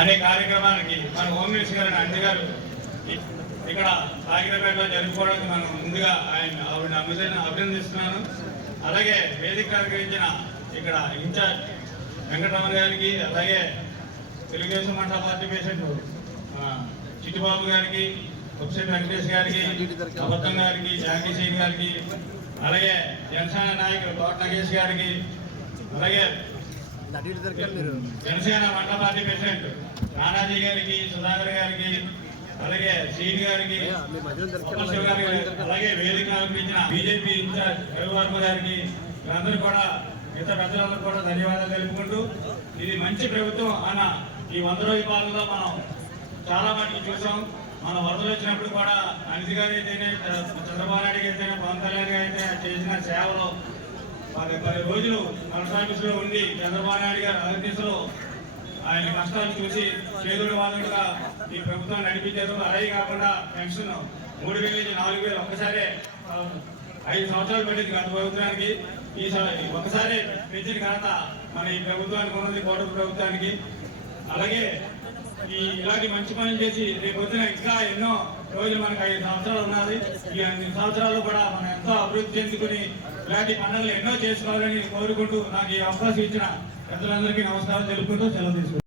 అనే కార్యక్రమానికి మన హోమ్ మినిస్టర్ గారు అంజి గారు ఇక్కడ సాగిరపేటలో జరుపుకోవడానికి మనం ముందుగా ఆయన ఆవిడ అభినందన అభినందిస్తున్నాను. అలాగే వేదిక అలంకరించిన ఇక్కడ ఇన్ఛార్జ్ వెంకటరమణ గారికి అలాగే తెలుగుదేశం మండల పార్టీ పేషెంట్ చిట్టిబాబు గారికి ఉపసేట్ వెంకటేష్ గారికి అబద్ధం గారికి జాకీ సింగ్ గారికి అలాగే జనసేన నాయకులు తోట నగేష్ గారికి అలాగే అటు ఇటు దొరకాలి మీరు జనసేన మండల పార్టీ ప్రెసిడెంట్ నానాజీ గారికి సుధాకర్ గారికి అలాగే శ్రీని గారికి అలాగే వేదిక అలంకరించిన బీజేపీ ఇన్ఛార్జ్ రవివర్మ గారికి వీరందరూ కూడా మిగతా పెద్దలందరూ కూడా ధన్యవాదాలు తెలుపుకుంటూ ఇది మంచి ప్రభుత్వం అన్న ఈ వంద రోజుల పాలనలో మనం చాలా మటుకు చూసాం. మన వరదలు వచ్చినప్పుడు కూడా అనిసి గారు అయితేనే చంద్రబాబు నాయుడు గారు అయితేనే పవన్ కళ్యాణ్ గారు అయితే చేసిన సేవలు మరి పది రోజులు కొనసాగిస్తూ ఉండి చంద్రబాబు నాయుడు గారు అధిశలో ఆయన కష్టాలు చూసి చేదుడు వాళ్ళుగా ఈ ప్రభుత్వం నడిపించారు అలాగే కాకుండా పెన్షన్ మూడు వేల నుంచి నాలుగు వేలు ఒక్కసారే ఐదు సంవత్సరాలు పెట్టింది గత ప్రభుత్వానికి. ఈసారి ఒక్కసారి పెంచిన ఘనత మన ఈ ప్రభుత్వానికి ఉన్నది కోట ప్రభుత్వానికి. అలాగే ఈ ఇలాంటి మంచి పనులు చేసి రేపు వచ్చిన ఇంకా ఎన్నో రోజులు మనకు ఐదు సంవత్సరాలు ఉన్నది. ఈ ఐదు సంవత్సరాలు కూడా మనం ఎంతో అభివృద్ధి చెందుకుని ఇలాంటి పనులు ఎన్నో చేసుకోవాలని కోరుకుంటూ నాకు ఈ అవకాశం ఇచ్చిన పెద్దలందరికీ నమస్కారం తెలుపుకుంటూ సెలవు తీసుకుంటాను